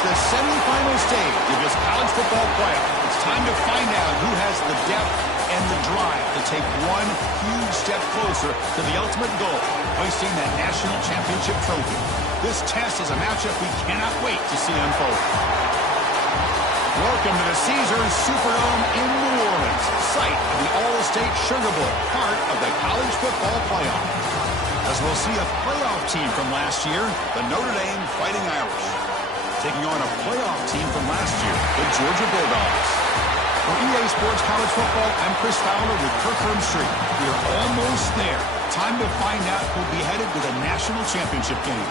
the semifinal stage of this college football playoff. It's time to find out who has the depth and the drive to take one huge step closer to the ultimate goal, hoisting that national championship trophy. This test is a matchup we cannot wait to see unfold. Welcome to the Caesars Superdome in New Orleans, site of the All-State Sugar Bowl, part of the college football playoff. As we'll see a playoff team from last year, the Notre Dame Fighting Irish, taking on a playoff team from last year, the Georgia Bulldogs. For EA Sports College Football, I'm Chris Fowler with Kirk Herbstreit. We are almost there. Time to find out who'll be headed to the national championship game.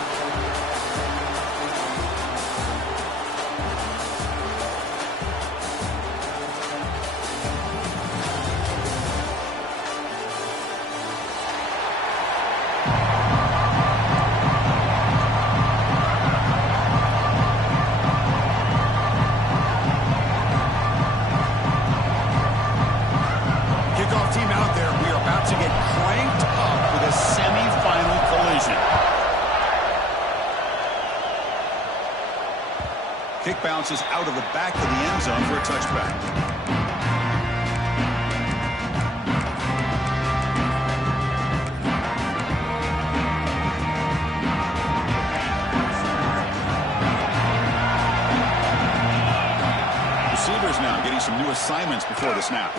Kick bounces out of the back of the end zone for a touchback. Receivers now getting some new assignments before the snap.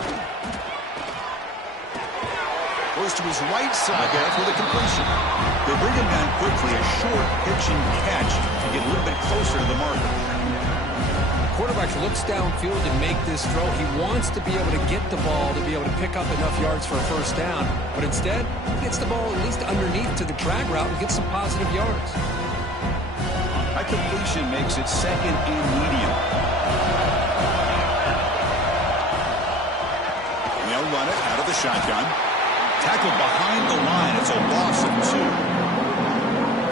Goes to his right side there for the completion. They bring him down quickly, a short pitch and catch to get a little bit closer to the marker. Quarterback looks downfield to make this throw. He wants to be able to get the ball to be able to pick up enough yards for a first down, but instead he gets the ball at least underneath to the drag route and gets some positive yards. That completion makes it second and medium. They'll run it out of the shotgun. Tackled behind the line. It's a loss of 2.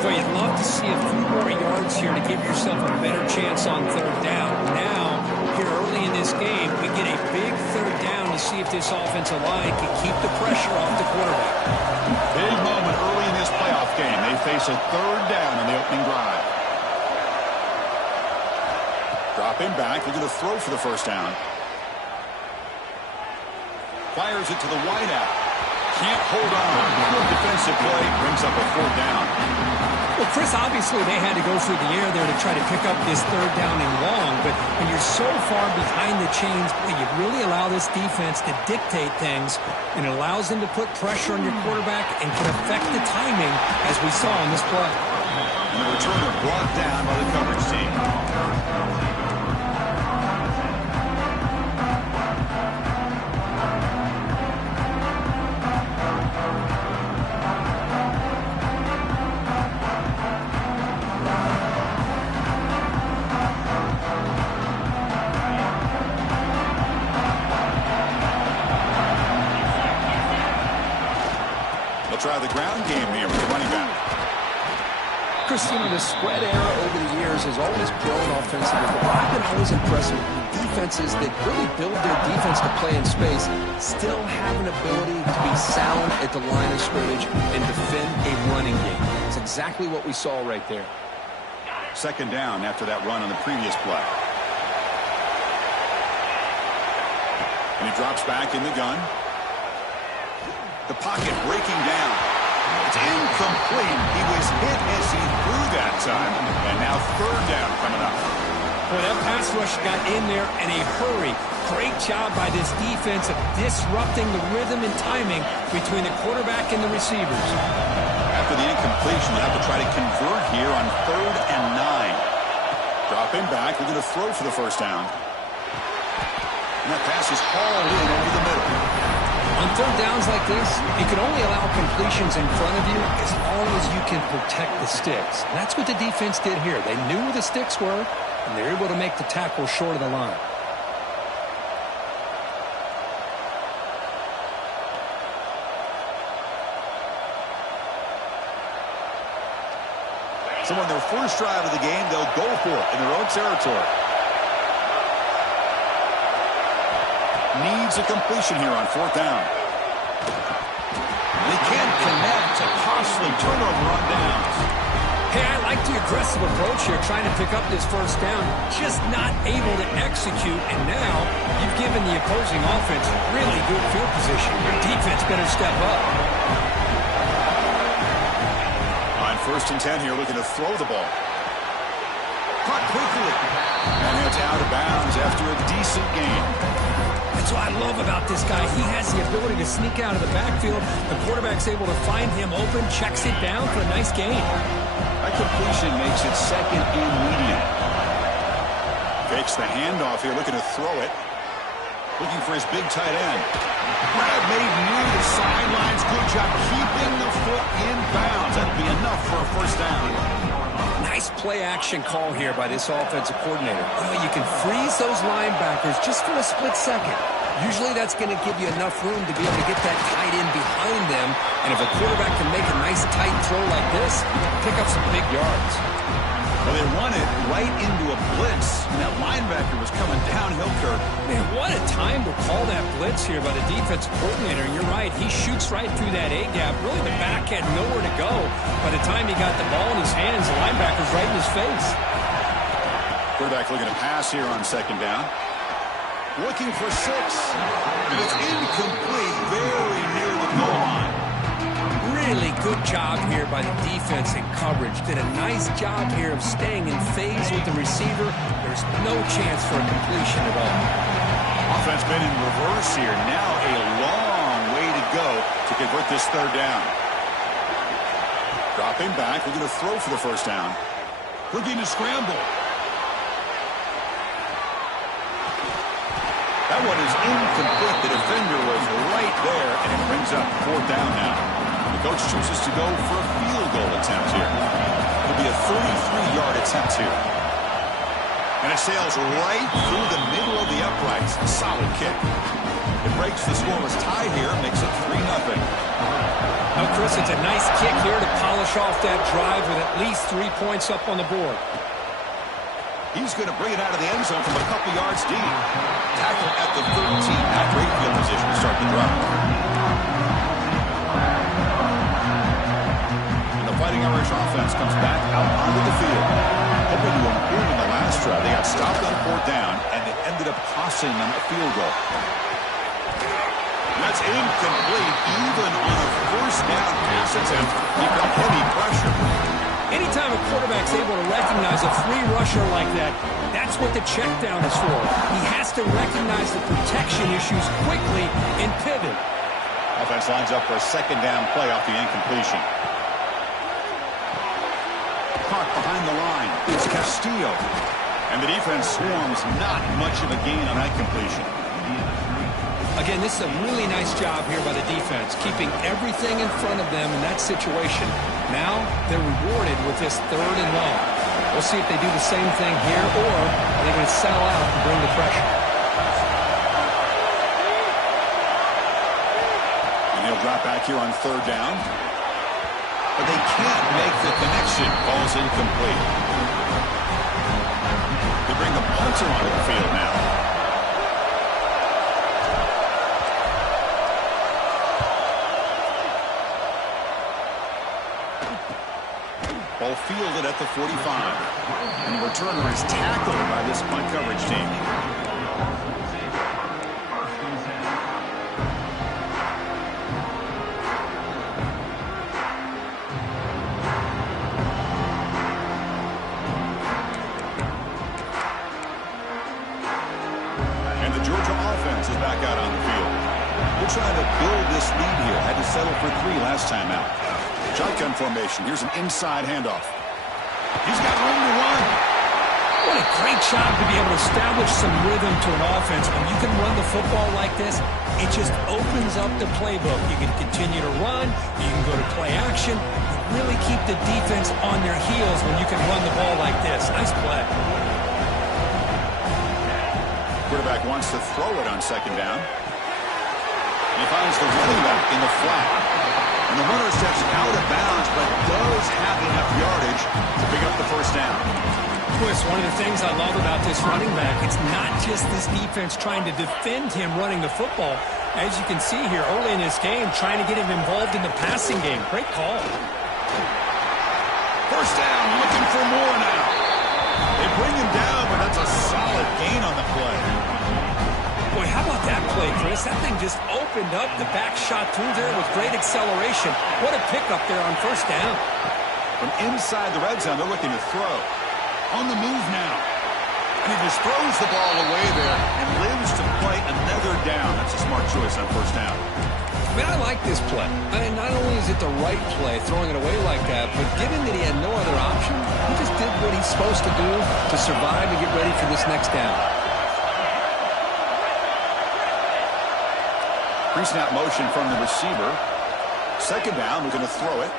So you'd love to see a few more yards here to give yourself a better chance on third down. Now, here early in this game, we get a big third down to see if this offensive line can keep the pressure off the quarterback. Big moment early in this playoff game. They face a third down on the opening drive. Dropping back. They're going to throw for the first down. Fires it to the wideout. Can't hold on. Good defensive play. Brings up a fourth down. Well, Chris, obviously they had to go through the air there to try to pick up this third down and long, but when you're so far behind the chains, boy, you really allow this defense to dictate things, and it allows them to put pressure on your quarterback and can affect the timing, as we saw in this play. And the returner brought down by the coverage team. Try the ground game here with the running back. Christina, the spread era over the years has always grown offensively, but I've been always impressed with defenses that really build their defense to play in space, still have an ability to be sound at the line of scrimmage and defend a running game. It's exactly what we saw right there. Second down after that run on the previous play. And he drops back in the gun. The pocket breaking down. It's incomplete. He was hit as he threw that time. And now third down coming up. Boy, that pass rush got in there in a hurry. Great job by this defense of disrupting the rhythm and timing between the quarterback and the receivers. After the incompletion, they'll have to try to convert here on 3rd and 9. Dropping back. They're going to throw for the first down. And that pass is hauled in over the middle. On third downs like this, you can only allow completions in front of you as long as you can protect the sticks. And that's what the defense did here. They knew where the sticks were, and they were able to make the tackle short of the line. So on their first drive of the game, they'll go for it in their own territory. Needs a completion here on 4th down. They can't connect. A costly turnover on downs. Hey, I like the aggressive approach here, trying to pick up this first down, just not able to execute, and now you've given the opposing offense really good field position. Your defense better step up. On 1st and 10 here, looking to throw the ball. Caught quickly. And it's out of bounds after a decent gain. That's what I love about this guy. He has the ability to sneak out of the backfield. The quarterback's able to find him open, checks it down for a nice gain. That completion makes it 2nd and medium. Fakes the handoff here, looking to throw it. Looking for his big tight end. Grab made near the sidelines. Good job keeping the foot in bounds. That'll be enough for a first down. Nice play-action call here by this offensive coordinator. You can freeze those linebackers just for a split second. Usually that's going to give you enough room to be able to get that tight end behind them. And if a quarterback can make a nice tight throw like this, pick up some big yards. Well, they run it right into a blitz. And that linebacker was coming downhill, Kirk. Man, what a time to call that blitz here by the defensive coordinator. And you're right, he shoots right through that A-gap. Really, the back had nowhere to go. By the time he got the ball in his hands, the linebacker's right in his face. Quarterback looking to pass here on 2nd down. Looking for 6. And it's incomplete, very near the goal line. Really good job here by the defense in coverage. Did a nice job here of staying in phase with the receiver. There's no chance for a completion at all. Offense been in reverse here. Now a long way to go to convert this 3rd down. Dropping back, looking to throw for the first down. Looking to scramble. That one is incomplete. The defender was right there, and it brings up 4th down now. The coach chooses to go for a field goal attempt here. It'll be a 33-yard attempt here. And it sails right through the middle of the uprights. A solid kick. It breaks the scoreless tie here, makes it 3-0. Now, Chris, it's a nice kick here to polish off that drive with at least 3 points up on the board. He's going to bring it out of the end zone from a couple yards deep. Tackle at the 13. Now great field position to start the drive. And the Fighting Irish offense comes back out onto the field. Hoping to improve in the last drive. They got stopped on 4th down, and it ended up costing them a field goal. That's incomplete. Even on a 1st down pass attempt, you've got heavy pressure. Anytime a quarterback's able to recognize a free rusher like that, that's what the check down is for. He has to recognize the protection issues quickly and pivot. Offense lines up for a 2nd down play off the incompletion. Caught behind the line. It's Castillo. And the defense swarms, not much of a gain on that completion. Again, this is a really nice job here by the defense, keeping everything in front of them in that situation. Now they're rewarded with this 3rd and long. We'll see if they do the same thing here, or are they going to settle out and bring the pressure. And he'll drop back here on 3rd down. But they can't make the connection. Ball's incomplete. They bring the punter onto the field now. Ball fielded at the 45. And the returner is tackled by this punt coverage team. And the Georgia offense is back out on the field. They're trying to build this lead here. Had to settle for 3 last time out. Shotgun formation. Here's an inside handoff. He's got room to run. What a great job to be able to establish some rhythm to an offense. When you can run the football like this, it just opens up the playbook. You can continue to run. You can go to play action. You really keep the defense on their heels when you can run the ball like this. Nice play. Quarterback wants to throw it on 2nd down. He finds the running back in the flat. And the runner steps out of bounds, but does have enough yardage to pick up the first down. Chris, one of the things I love about this running back, it's not just this defense trying to defend him running the football. As you can see here early in this game, trying to get him involved in the passing game. Great call. First down play, Chris. That thing just opened up. The back shot through there with great acceleration. What a pickup there on first down. From inside the red zone, they're looking to throw. On the move now. And he just throws the ball away there and lives to play another down. That's a smart choice on first down. I mean, I like this play. I mean, not only is it the right play, throwing it away like that, but given that he had no other option, he just did what he's supposed to do to survive and get ready for this next down. Pre-snap motion from the receiver. Second down, we're going to throw it.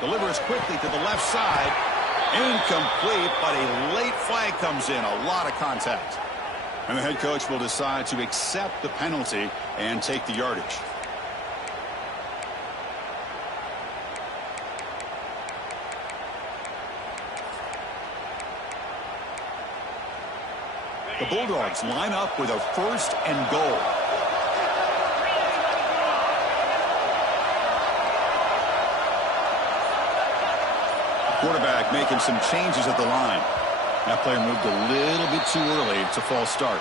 Delivers quickly to the left side. Incomplete, but a late flag comes in. A lot of contact. And the head coach will decide to accept the penalty and take the yardage. The Bulldogs line up with a 1st and goal. Quarterback making some changes at the line. That player moved a little bit too early. It's a false start.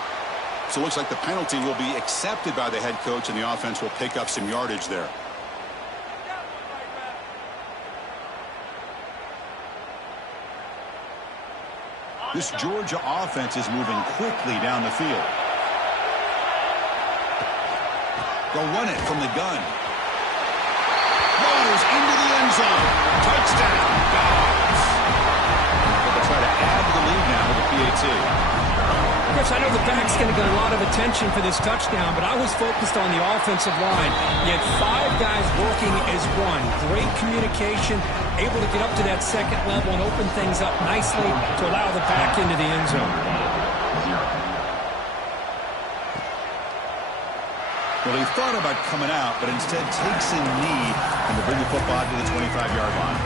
So it looks like the penalty will be accepted by the head coach, and the offense will pick up some yardage there. This Georgia offense is moving quickly down the field. They'll run it from the gun. Motors into the end zone. Touchdown, Dogs. They'll try to add to the lead now with the PAT. Chris, I know the back's going to get a lot of attention for this touchdown, but I was focused on the offensive line. You had 5 guys working as one. Great communication, able to get up to that second level and open things up nicely to allow the back into the end zone. Well, he thought about coming out, but instead takes a knee and to bring the football to the 25-yard line.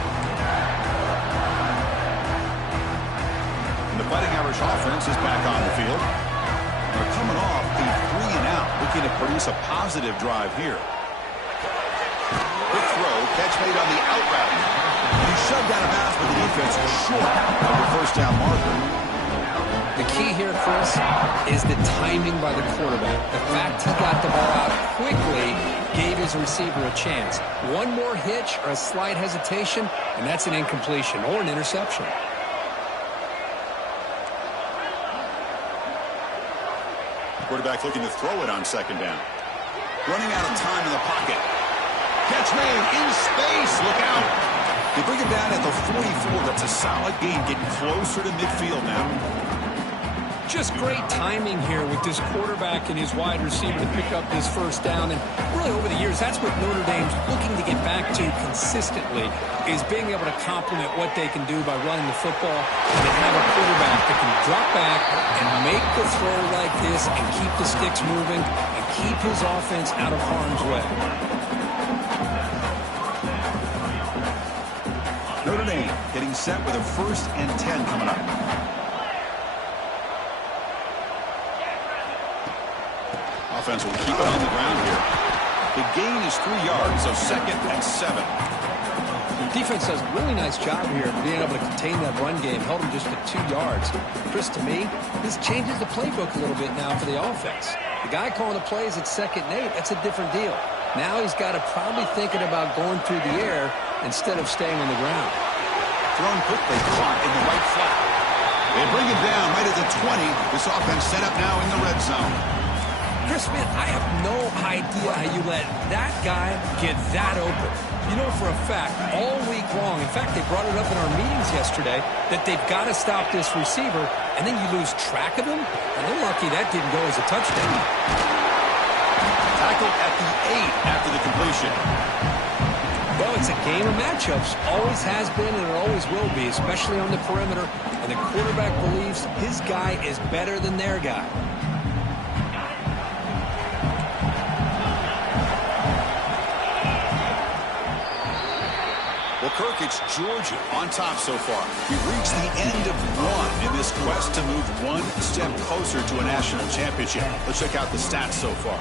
And the Fighting Irish offense is back on the field. They're coming off a 3-and-out, looking to produce a positive drive here. Quick throw, catch made on the out route. And he shoved out of bounds, but the defense was short of the first down marker. The key here, Chris, is the timing by the quarterback. The fact he got the ball out quickly gave his receiver a chance. One more hitch or a slight hesitation, and that's an incompletion or an interception. Quarterback looking to throw it on second down. Running out of time in the pocket. Catch made in space. Look out. They bring it down at the 44. That's a solid gain, getting closer to midfield now. Just great timing here with this quarterback and his wide receiver to pick up this first down. And really over the years, that's what Notre Dame's looking to get back to consistently, is being able to complement what they can do by running the football and to have a quarterback that can drop back and make the throw like this and keep the sticks moving and keep his offense out of harm's way. Notre Dame getting set with a 1st and 10 coming up. Offense will keep it on the ground here. The gain is 3 yards, so 2nd and 7. The defense does a really nice job here of being able to contain that run game, held him just at 2 yards. Chris, to me, this changes the playbook a little bit now for the offense. The guy calling the plays at 2nd and 8, that's a different deal. Now he's got to probably thinking about going through the air instead of staying on the ground. Thrown quickly, caught in the right flat. They bring it down right at the 20. This offense set up now in the red zone. Chris, man, I have no idea how you let that guy get that open. You know for a fact, all week long, in fact, they brought it up in our meetings yesterday, that they've got to stop this receiver, and then you lose track of him, and they're lucky that didn't go as a touchdown. Tackled at the 8 after the completion. Well, it's a game of matchups. Always has been, and it always will be, especially on the perimeter, and the quarterback believes his guy is better than their guy. Well, Kirk, it's Georgia on top so far. We've reached the end of one in this quest to move one step closer to a national championship. Let's check out the stats so far.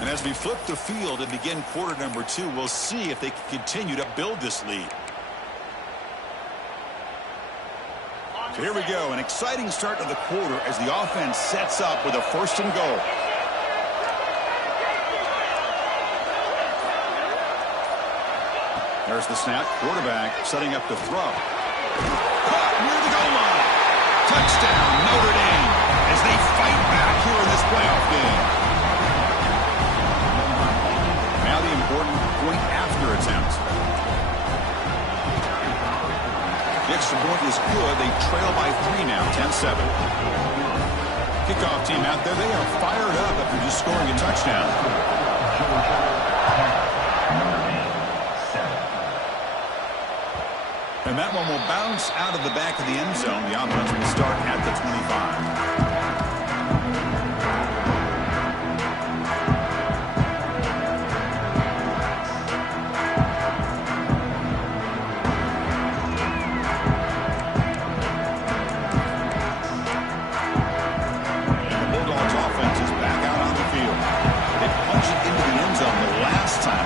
And as we flip the field and begin quarter number 2, we'll see if they can continue to build this lead. So here we go, an exciting start to the quarter as the offense sets up with a 1st and goal. There's the snap. Quarterback setting up to throw. Caught near the goal line. Touchdown, Notre Dame, as they fight back here in this playoff game. Now the important point after attempt. The extra point is good. They trail by 3 now, 10-7. Kickoff team out there. They are fired up after just scoring a touchdown. And that one will bounce out of the back of the end zone. The offense will start at the 25.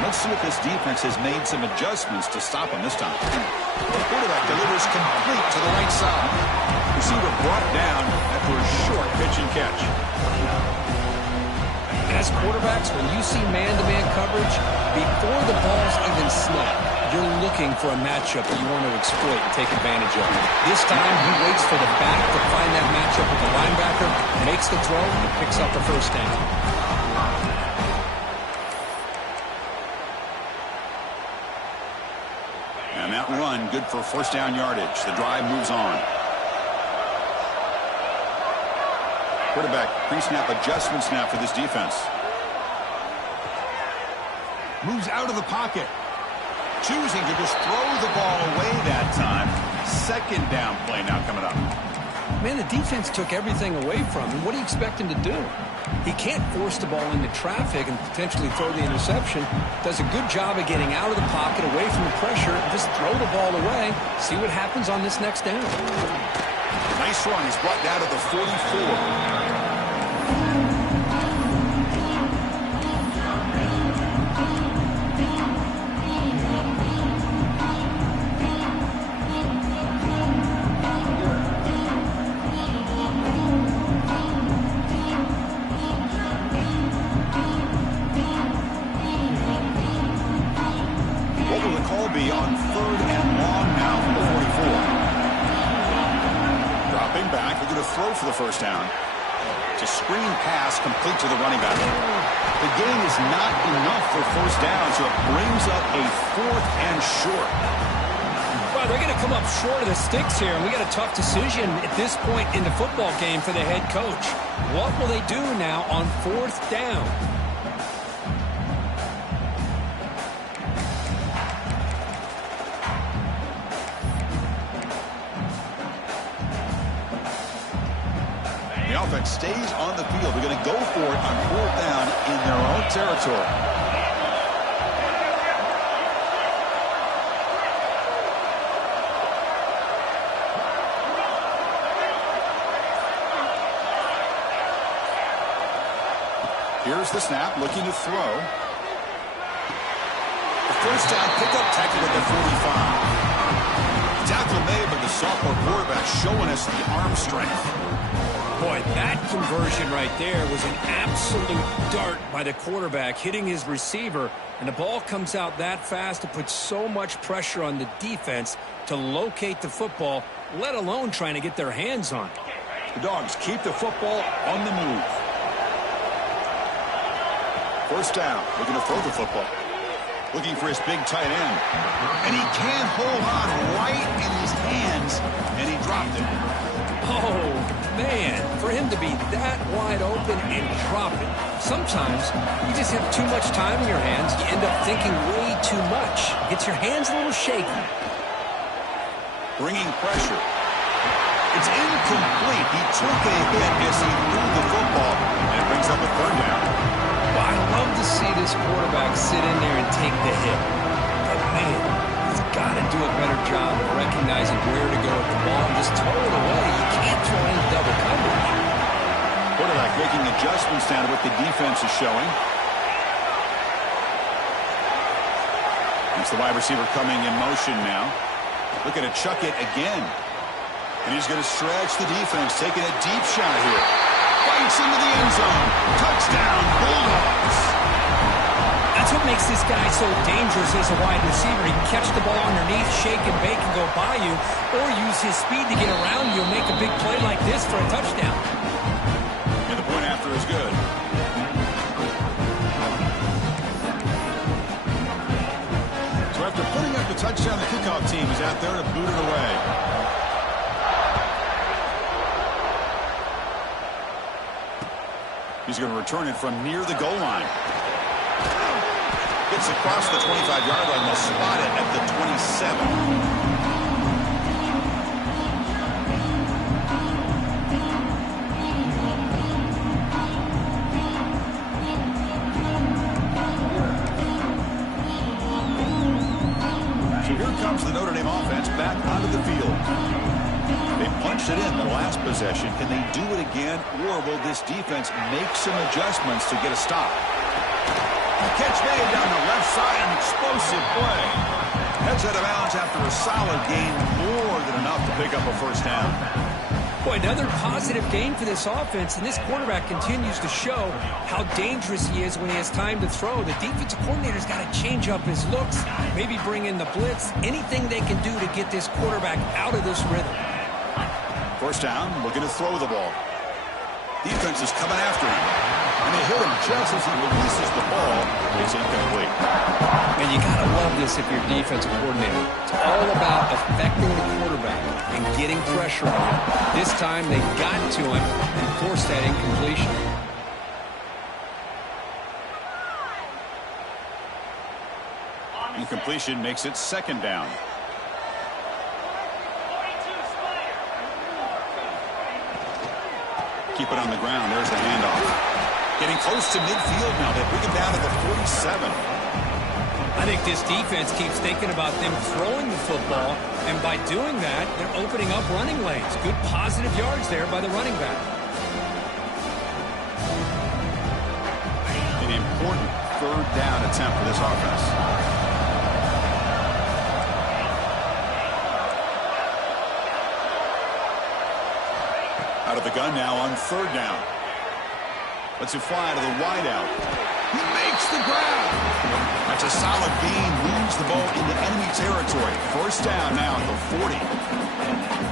Let's see if this defense has made some adjustments to stop him this time. The quarterback delivers complete to the right side. Receiver brought down after a short pitch and catch. As quarterbacks, when you see man-to-man coverage, before the ball's even snapped, you're looking for a matchup that you want to exploit and take advantage of. This time, he waits for the back to find that matchup with the linebacker, makes the throw, and picks up the first down. And that run, good for first down yardage. The drive moves on. Quarterback pre-snap adjustments now for this defense. Moves out of the pocket. Choosing to just throw the ball away that time. Second down play now coming up. Man, the defense took everything away from him. What do you expect him to do? He can't force the ball into traffic and potentially throw the interception. Does a good job of getting out of the pocket, away from the pressure, and just throw the ball away. See what happens on this next down. Nice run. He's brought down to the 44. On 3rd and long now from the 44. Dropping back, they're going to throw for the first down. It's a screen pass complete to the running back. The gain is not enough for first down, so it brings up a 4th and short. Well, they're going to come up short of the sticks here, and we got a tough decision at this point in the football game for the head coach. What will they do now on 4th down? The offense stays on the field. They're going to go for it on 4th down in their own territory. Here's the snap, looking to throw. The first down pickup tackle at the 45. Tackle made, but the sophomore quarterback showing us the arm strength. Boy, that conversion right there was an absolute dart by the quarterback, hitting his receiver, and the ball comes out that fast to put so much pressure on the defense to locate the football, let alone trying to get their hands on it. The Dogs keep the football on the move. First down, looking to throw the football. Looking for his big tight end. And he can't hold on right in his hands, and he dropped it. Oh, man, for him to be that wide open and drop it. Sometimes you just have too much time in your hands. You end up thinking way too much. Gets your hands a little shaky. Bringing pressure. It's incomplete. He took a hit as he threw the football, and it brings up a 3rd down. Well, I love to see this quarterback sit in there and take the hit. But, man, he's got to do a better job of recognizing where to go with the ball and just throw it away. You can't throw in double coverage. Quarterback making adjustments down to what the defense is showing. It's the wide receiver coming in motion now. Looking to chuck it again. And he's going to stretch the defense, taking a deep shot here. Bites into the end zone. Touchdown, Bulldogs. That's It's what makes this guy so dangerous as a wide receiver. He can catch the ball underneath, shake and bake and go by you, or use his speed to get around you and make a big play like this for a touchdown. And the point after is good. So after putting up the touchdown, the kickoff team is out there to boot it away. He's going to return it from near the goal line. Gets across the 25-yard line. They'll spot it at the 27. So here comes the Notre Dame offense back onto the field. They punched it in the last possession. Can they do it again, or will this defense make some adjustments to get a stop? Catch made down the left side, an explosive play. Heads out of bounds after a solid gain, more than enough to pick up a first down. Boy, another positive game for this offense, and this quarterback continues to show how dangerous he is when he has time to throw. The defensive coordinator's got to change up his looks, maybe bring in the blitz, anything they can do to get this quarterback out of this rhythm. First down, looking to throw the ball. Defense is coming after him. And they hit him just as he releases the ball. It's incomplete. And you got to love this if you're defensive coordinator. It's all about affecting the quarterback and getting pressure on him. This time they got to him and forced that incompletion. Incompletion makes it second down. Keep it on the ground. There's the handoff. Getting close to midfield now. They bring him down to the 47. I think this defense keeps thinking about them throwing the football, and by doing that, they're opening up running lanes. Good positive yards there by the running back. An important third down attempt for this offense. Out of the gun now on third down. Lets it fly to the wideout. He makes the grab. That's a solid gain. Moves the ball into enemy territory. First down now at the 40.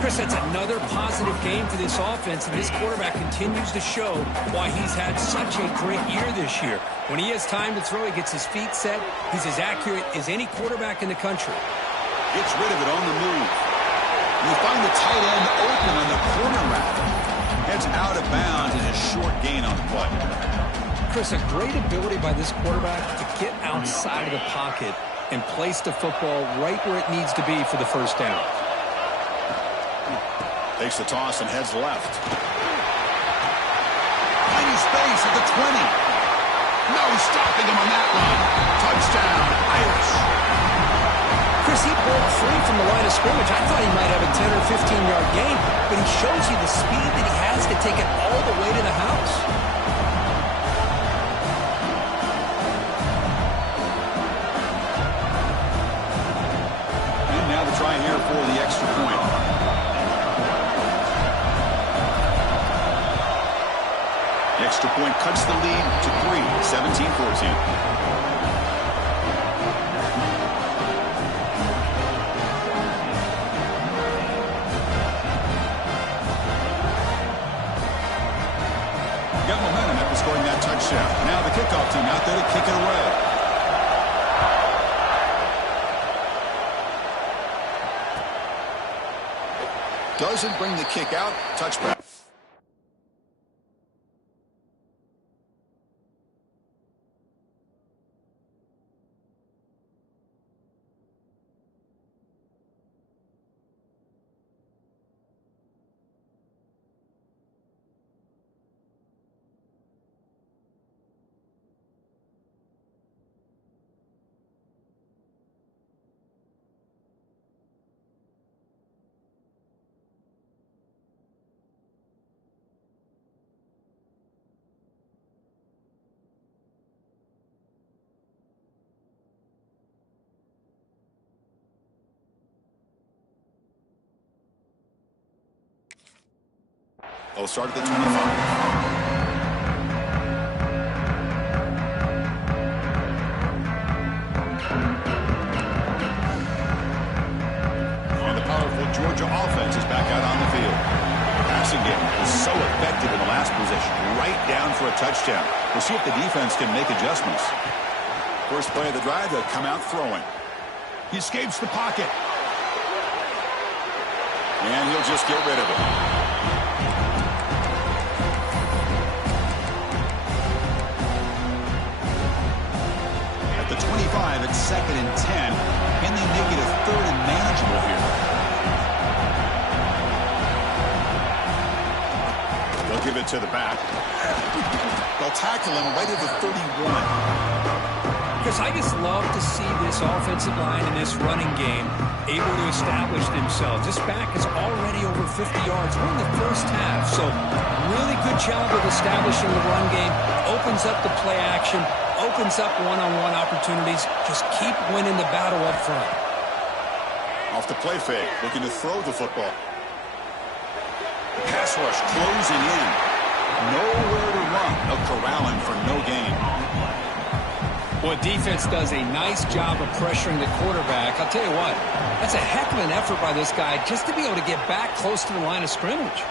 Chris, that's another positive game for this offense, and this quarterback continues to show why he's had such a great year this year. When he has time to throw, he gets his feet set. He's as accurate as any quarterback in the country. Gets rid of it on the move. And you find the tight end open on the corner route. Heads out of bounds and a short gain on the play. Chris, a great ability by this quarterback to get outside of the pocket and place the football right where it needs to be for the first down. Takes the toss and heads left. Tiny space at the 20. No stopping him on that run. Touchdown, Irish. Chris, he broke free from the line of scrimmage. I thought he might have a 10 or 15-yard gain, but he shows you the speed that he has to take it all the way to the house. And now the try here for the extra point. The extra point cuts the lead to 3, 17-14. Got momentum after scoring that touchdown. Now the kickoff team out there to kick it away. Doesn't bring the kick out. Touchback. They'll start at the 25. Georgia offense is back out on the field. The passing game was so effective in the last possession, right down for a touchdown. We'll see if the defense can make adjustments. First play of the drive, they'll come out throwing. He escapes the pocket. And he'll just get rid of it. At the 25, it's 2nd and 10. Can they make it a 3rd and manageable here? They'll give it to the back. They'll tackle him right at the 31. Because I just love to see this offensive line and this running game able to establish themselves. This back is already over 50 yards. We're in the first half, so really good job of establishing the run game. Opens up the play action, opens up one-on-one opportunities. Just keep winning the battle up front. Off the play fake, looking to throw the football. Pass rush closing in. Nowhere to run. They'll corral him for no gain. Well, defense does a nice job of pressuring the quarterback. I'll tell you what, that's a heck of an effort by this guy just to be able to get back close to the line of scrimmage.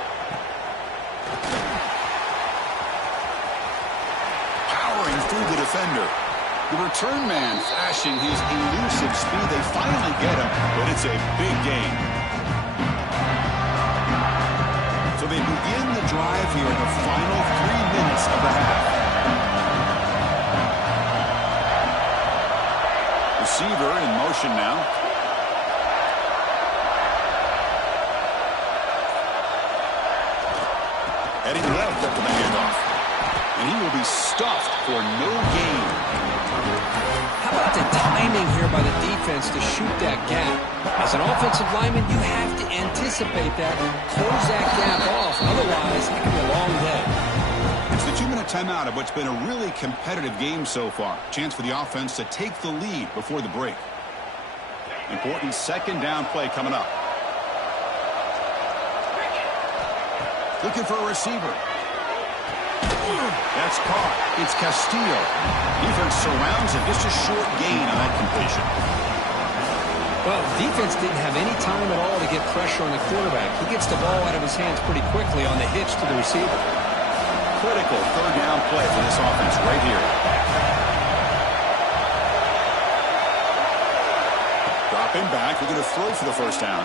Powering through the defender. The return man flashing his elusive speed. They finally get him, but it's a big gain. So they begin the drive here in the final 3 minutes of the half. Receiver in motion now. Heading left after the handoff. And he will be stuffed for no gain. How about the timing here by the defense to shoot that gap? As an offensive lineman, you have to anticipate that, close that gap off. Otherwise, it can be a long day. It's the 2-minute timeout of what's been a really competitive game so far. Chance for the offense to take the lead before the break. Important 2nd down play coming up. Looking for a receiver. That's caught. It's Castillo. Defense surrounds him. Just a short gain on that completion. Well, defense didn't have any time at all to get pressure on the quarterback. He gets the ball out of his hands pretty quickly on the hitch to the receiver. Critical 3rd down play for this offense right here. Dropping back. We're going to throw for the 1st down.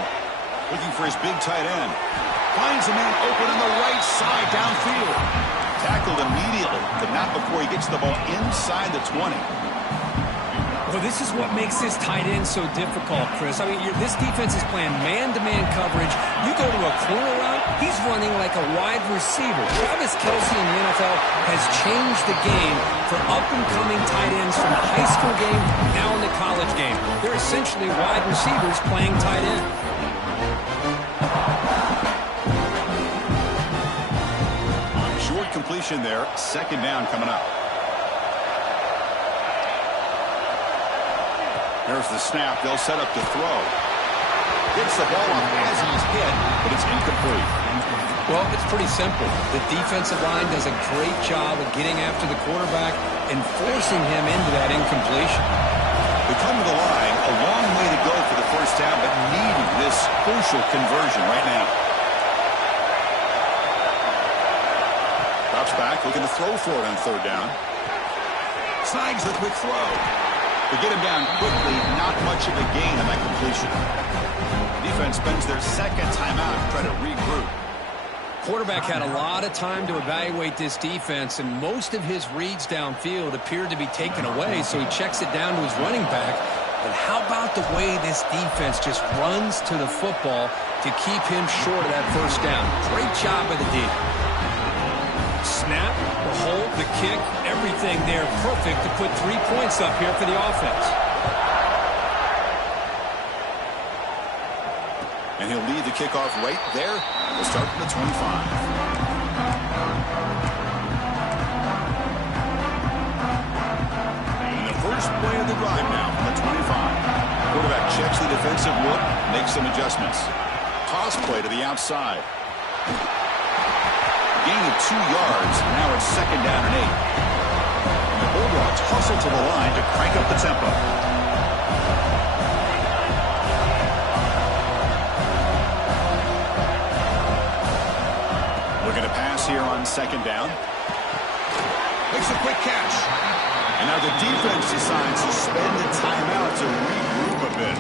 Looking for his big tight end. Finds a man open on the right side downfield. Tackled immediately, but not before he gets the ball inside the 20. Well, this is what makes this tight end so difficult, Chris. I mean, this defense is playing man-to-man coverage. You go to a corner route, he's running like a wide receiver. Travis Kelce in the NFL has changed the game for up-and-coming tight ends from the high school game now in the college game. They're essentially wide receivers playing tight end. Short completion there. 2nd down coming up. There's the snap. They'll set up to throw. Gets the ball off as he's hit, but it's incomplete. Well, it's pretty simple. The defensive line does a great job of getting after the quarterback and forcing him into that incompletion. They come to the line, a long way to go for the 1st down, but needing this crucial conversion right now. Drops back, looking to throw for it on 3rd down. Snags the quick throw. They get him down quickly, not much of a gain on that completion. Defense spends their 2nd timeout to try to regroup. Quarterback had a lot of time to evaluate this defense, and most of his reads downfield appeared to be taken away, so he checks it down to his running back. But how about the way this defense just runs to the football to keep him short of that 1st down? Great job by the D. Snap, the hold, the kick, everything there perfect to put 3 points up here for the offense. And he'll lead the kickoff right there. We'll start from the 25. And the first play of the drive now from the 25. Quarterback checks the defensive look, makes some adjustments. Toss play to the outside. Gain of 2 yards. Now it's 2nd down and 8. And the Bulldogs hustle to the line to crank up the tempo. here on second down. Makes a quick catch. And now the defense decides to spend a timeout to regroup a bit.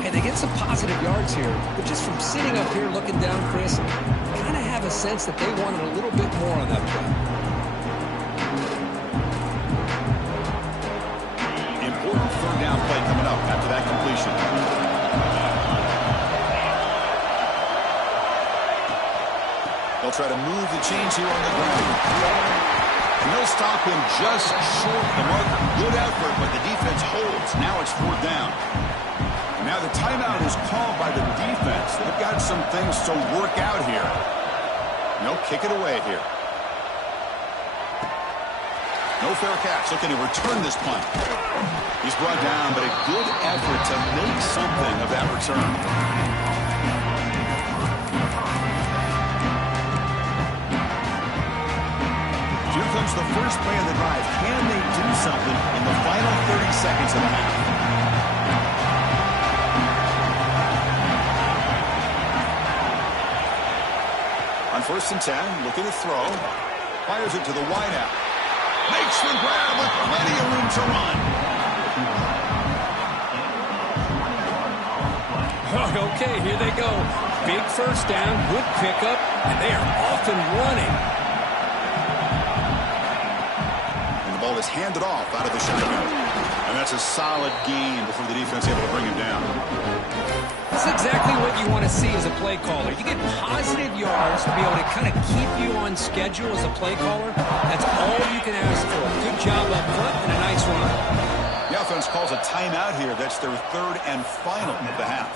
Hey, they get some positive yards here, but just from sitting up here looking down, Chris, I kind of have a sense that they wanted a little bit more on that play. Important third down play coming up after that completion. They'll try to move the chains here on the ground. And they'll stop him just short of the marker. Good effort, but the defense holds. Now it's fourth down. Now the timeout is called by the defense. They've got some things to work out here. No, kick it away here. No fair catch. Looking to return this punt. He's brought down, but a good effort to make something of that return. Here comes the first play of the drive. Can they do something in the final 30 seconds of the half? On 1st and 10, looking to throw. Fires it to the wideout. Makes the grab with plenty of room to run. Oh, okay, here they go. Big first down, good pickup, and they are off and running. And the ball is handed off out of the shotgun. And that's a solid gain before the defense is able to bring him down. That's exactly what you want to see as a play caller. You get positive yards to be able to kind of keep you on schedule as a play caller. That's all you can ask for. Good job up front and a nice run. The offense calls a timeout here. That's their third and final of the half.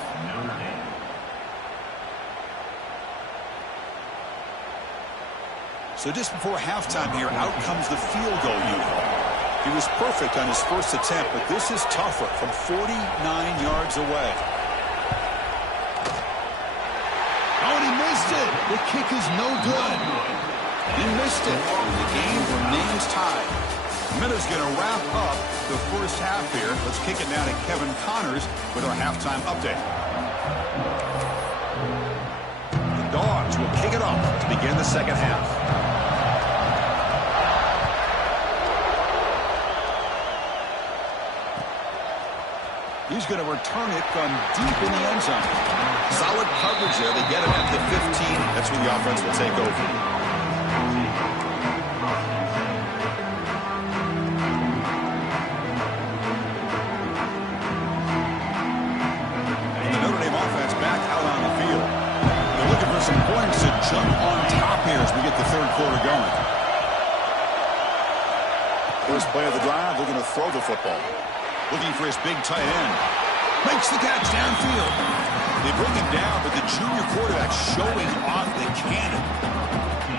So just before halftime here, out comes the field goal unit. He was perfect on his first attempt, but this is tougher from 49 yards away. Oh, and he missed it. The kick is no good. He missed it. The game remains tied. Minutes going to wrap up the first half here. Let's kick it now to Kevin Connors with our halftime update. The Dogs will kick it off to begin the second half. He's going to return it from deep in the end zone. Solid coverage there. They get him at the 15. That's where the offense will take over. The Notre Dame offense back out on the field. They're looking for some points to jump on top here as we get the third quarter going. First play of the drive, they're going to throw the football. Looking for his big tight end. Makes the catch downfield. They bring him down, but the junior quarterback showing off the cannon.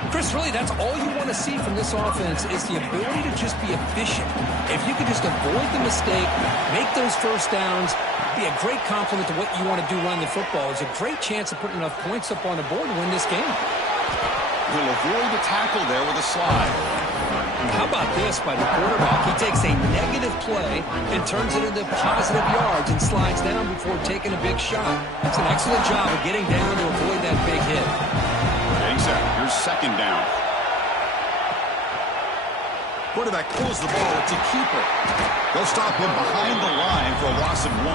Chris, really, that's all you want to see from this offense is the ability to just be efficient. If you can just avoid the mistake, make those first downs, be a great compliment to what you want to do running the football. There's a great chance of putting enough points up on the board to win this game. He'll avoid the tackle there with a slide. How about this by the quarterback? He takes a negative play and turns it into positive yards and slides down before taking a big shot. It's an excellent job of getting down to avoid that big hit. Getting set. Here's second down. Quarterback pulls the ball to keeper. They'll stop him behind the line for a loss of 1.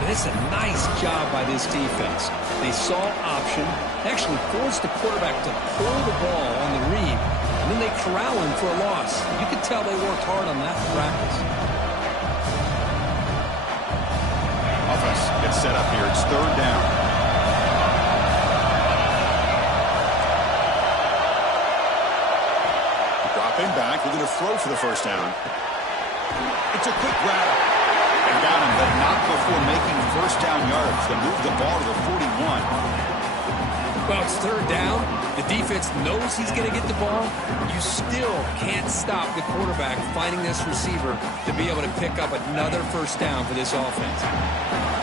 And it's a nice job by this defense. They saw option, actually forced the quarterback to pull the ball on the read, and then they corral him for a loss. You could tell they worked hard on that in practice. Offense gets set up here. It's third down. Dropping back. We're going to throw for the first down. It's a quick grab. They got him, but not before making first down yards to move the ball to the 41. Well, it's third down. The defense knows he's going to get the ball. You still can't stop the quarterback finding this receiver to be able to pick up another first down for this offense.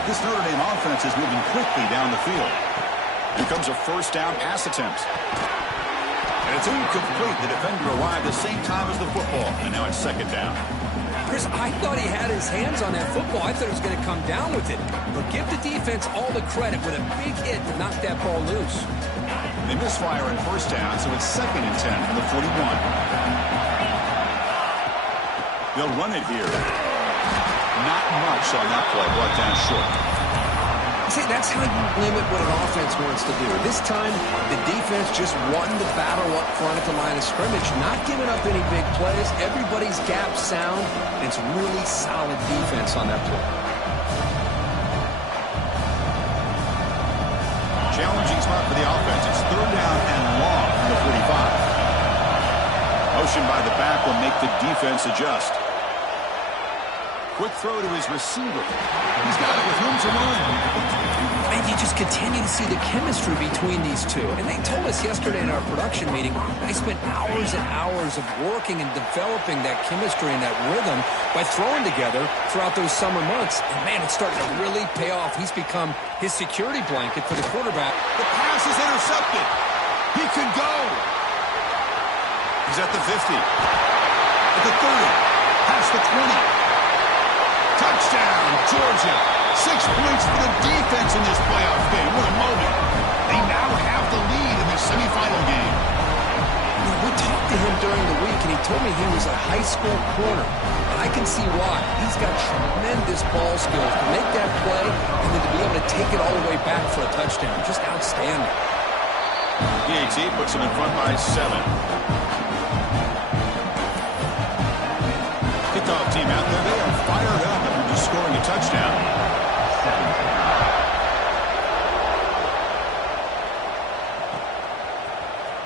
This Notre Dame offense is moving quickly down the field. Here comes a first down pass attempt. And it's incomplete. The defender arrived at the same time as the football. And now it's second down. Chris, I thought he had his hands on that football. I thought he was going to come down with it. But give the defense all the credit with a big hit to knock that ball loose. They misfire in first down, so it's 2nd and 10 from the 41. They'll run it here. Not much on that play, brought down short. See, that's how you limit what an offense wants to do. This time, the defense just won the battle up front at the line of scrimmage, not giving up any big plays. Everybody's gap sound, and it's really solid defense on that play. Challenging spot for the offense. It's 3rd down and long from the 45. Motion by the back will make the defense adjust. Quick throw to his receiver. He's got it with room to run. And you just continue to see the chemistry between these two. And they told us yesterday in our production meeting, they spent hours and hours of working and developing that chemistry and that rhythm by throwing together throughout those summer months. And, man, it's starting to really pay off. He's become his security blanket for the quarterback. The pass is intercepted. He could go. He's at the 50. At the 30. Past the 20. Touchdown, Georgia. 6 points for the defense in this playoff game. What a moment. They now have the lead in this semifinal game. We talked to him during the week, and he told me he was a high school corner. And I can see why. He's got tremendous ball skills to make that play and then to be able to take it all the way back for a touchdown. Just outstanding. PAT puts him in front by 7. Kickoff team out there. They are fired up after just scoring a touchdown.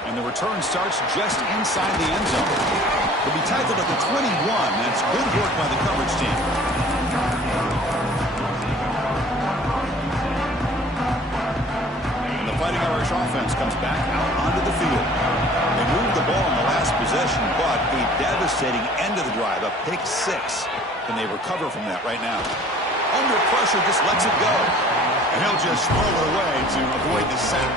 And the return starts just inside the end zone. He'll be tackled at the 21. That's good work by the coverage team. The Fighting Irish offense comes back out onto the field. They moved the ball in the last possession, but a devastating end of the drive, a pick 6. And they recover from that right now. Under pressure, just lets it go. And he'll just throw it away to avoid the sack.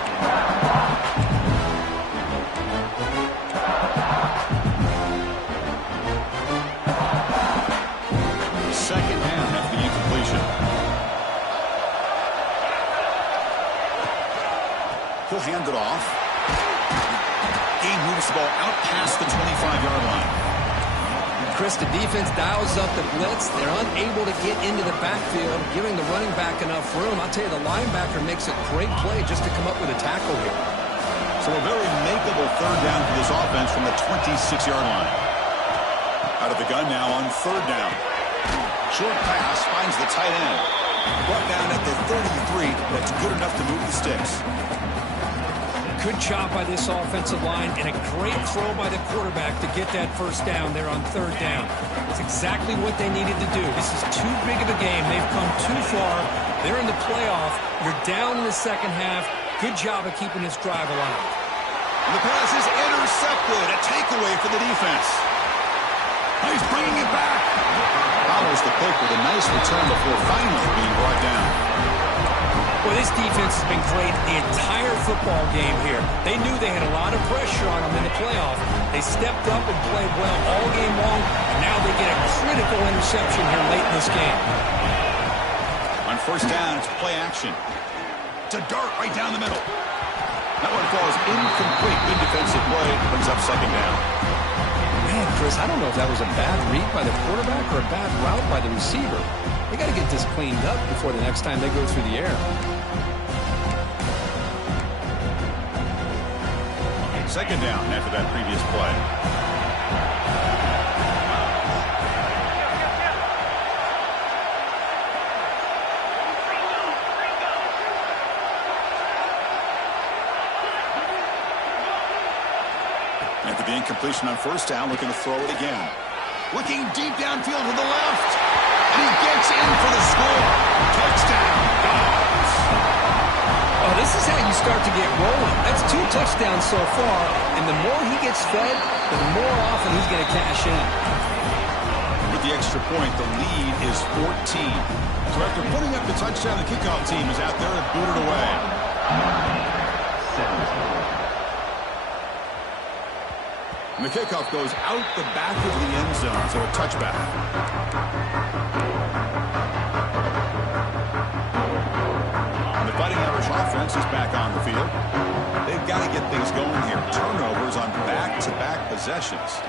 Second down after the incompletion. He'll hand it off. Game moves the ball out past the 25-yard line. Chris, the defense dials up the blitz. They're unable to get into the backfield, giving the running back enough room. I'll tell you, the linebacker makes a great play just to come up with a tackle here. So a very makeable 3rd down for this offense from the 26-yard line. Out of the gun now on 3rd down. Short pass finds the tight end. Brought down at the 33. That's good enough to move the sticks. Good job by this offensive line and a great throw by the quarterback to get that first down there on 3rd down. It's exactly what they needed to do. This is too big of a game. They've come too far. They're in the playoff. You're down in the second half. Good job of keeping this drive alive. And the pass is intercepted. A takeaway for the defense. He's bringing it back. Follows the pick with a nice return before finally being brought down. Well, this defense has been great the entire football game here. They knew they had a lot of pressure on them in the playoff. They stepped up and played well all game long, and now they get a critical interception here late in this game. On first down, it's play action. To dart right down the middle. That one falls incomplete. Good defensive play. Brings up 2nd down. Man, Chris, I don't know if that was a bad read by the quarterback or a bad route by the receiver. They got to get this cleaned up before the next time they go through the air. 2nd down after that previous play. After the incompletion on first down, looking to throw it again. Looking deep downfield to the left. And he gets in for the score. Touchdown, Dogs. Oh, this is how you start to get rolling. That's 2 touchdowns so far, and the more he gets fed, the more often he's going to cash in. With the extra point, the lead is 14. So after putting up the touchdown, the kickoff team is out there and booted away. And the kickoff goes out the back of the end zone, so a touchback. And the Fighting Irish offense is back on the field. They've got to get things going here. Turnovers on back-to-back possessions.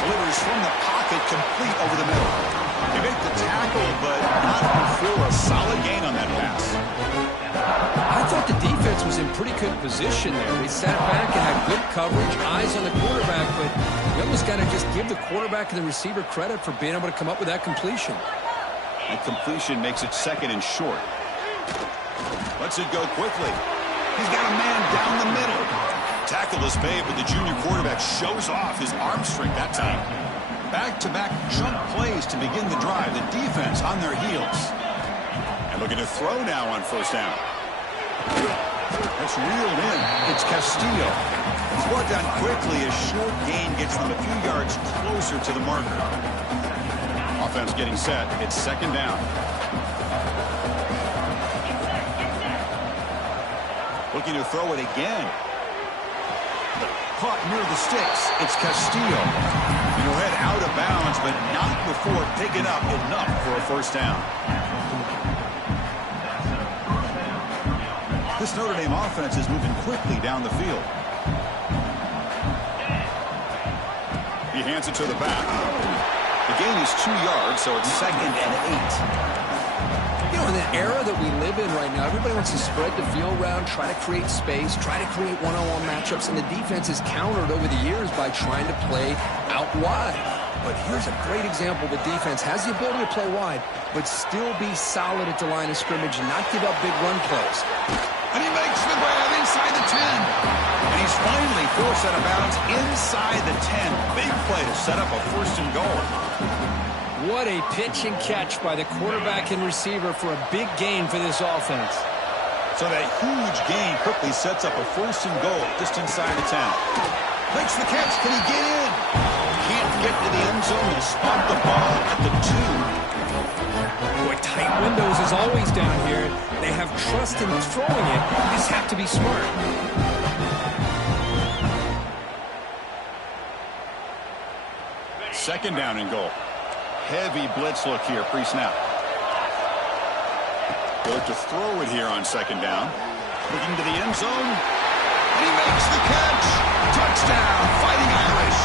Delivers from the pocket, complete over the middle. They make the tackle, but not before a solid gain on that pass. I thought the defense was in pretty good position there. They sat back and had good coverage, eyes on the quarterback, but you almost got to just give the quarterback and the receiver credit for being able to come up with that completion. And completion makes it second and short. Lets it go quickly. He's got a man down the middle. Tackle is made, but the junior quarterback shows off his arm strength that time. Back-to-back jump plays to begin the drive. The defense on their heels. And looking to throw now on first down. That's reeled in. It's Castillo. He's brought down quickly. A short gain gets them a few yards closer to the marker. Offense getting set. It's second down. Looking to throw it again. Caught near the sticks. It's Castillo. He'll head out of bounds, but not before picking up enough for a first down. This Notre Dame offense is moving quickly down the field. He hands it to the back. The gain is 2 yards, so it's second and 8. You know, in the era that we live in right now, everybody wants to spread the field around, try to create space, try to create one-on-one matchups, and the defense is countered over the years by trying to play out wide. But here's a great example. The defense has the ability to play wide, but still be solid at the line of scrimmage and not give up big run plays. And he makes the grab inside the 10. And he's finally forced out of bounds inside the 10. Big play to set up a first and goal. What a pitch and catch by the quarterback and receiver for a big gain for this offense. So that huge gain quickly sets up a first and goal just inside the 10. Makes the catch. Can he get in? Can't get to the end zone. He'll spot the ball at the 2. Boy, tight windows is always down here. They have trust in throwing it. You just have to be smart. Second down and goal. Heavy blitz look here pre-snap. They'll look to throw it here on second down. Looking to the end zone. And he makes the catch. Touchdown, Fighting Irish.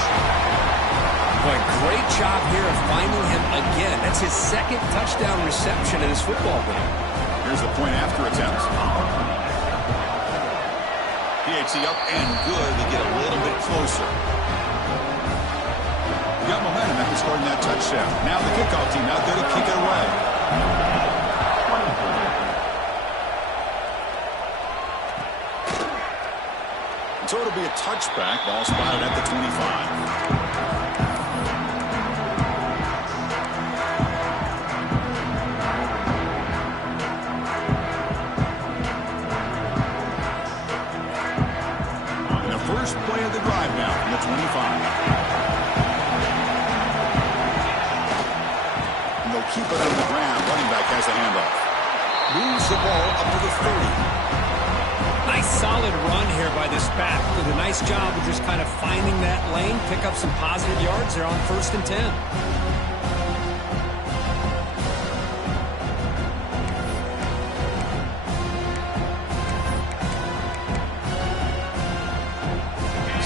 Boy, great job here of finding him again. That's his second touchdown reception in his football game. Here's the point after attempt. PHC up and good to get a little bit closer. We got momentum after scoring that touchdown. Now the kickoff team out there to kick it away. And so it'll be a touchback. Ball spotted at the 25. First play of the drive now from the 25. And they'll keep it on the ground. Running back has the handoff. Moves the ball up to the 30. Nice solid run here by this back. Did a nice job of just kind of finding that lane, pick up some positive yards there on first and 10.